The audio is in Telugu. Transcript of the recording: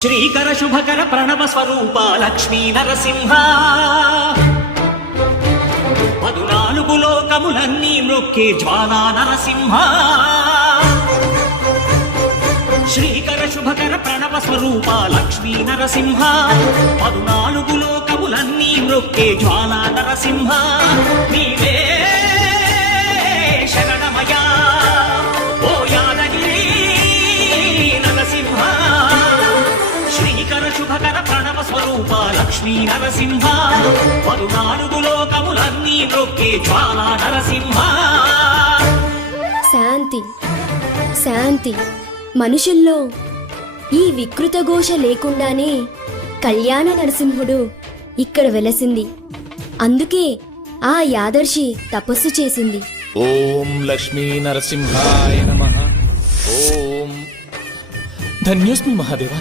శ్రీకర శుభకర ప్రణవ స్వరూప లక్ష్మీ నరసింహ 14 లోకములన్నీ మ్రొక్కే జ్వాలా నరసింహ శ్రీకర శుభకర ప్రణవ స్వరూప లక్ష్మీ నరసింహ 14 లోకములన్నీ మ్రొక్కే జ్వాలా నరసింహ నీవే శరణమయా ఓ యాదగిరి నరసింహ శ్రీకర శుభకర ప్రణవ స్వరూప లక్ష్మీ నరసింహ 14 లోకములన్నీ మ్రొక్కే జ్వాలా నరసింహ. శాంతి శాంతి మనుషుల్లో ఈ వికృత ఘోష లేకుండానే కళ్యాణ నరసింహుడు ఇక్కడ వెలసింది. అందుకే ఆ యాదర్శి తపస్సు చేసింది. ఓం లక్ష్మీ నరసింహాయ నమః. ఓం ధన్యోస్మి మహాదేవ.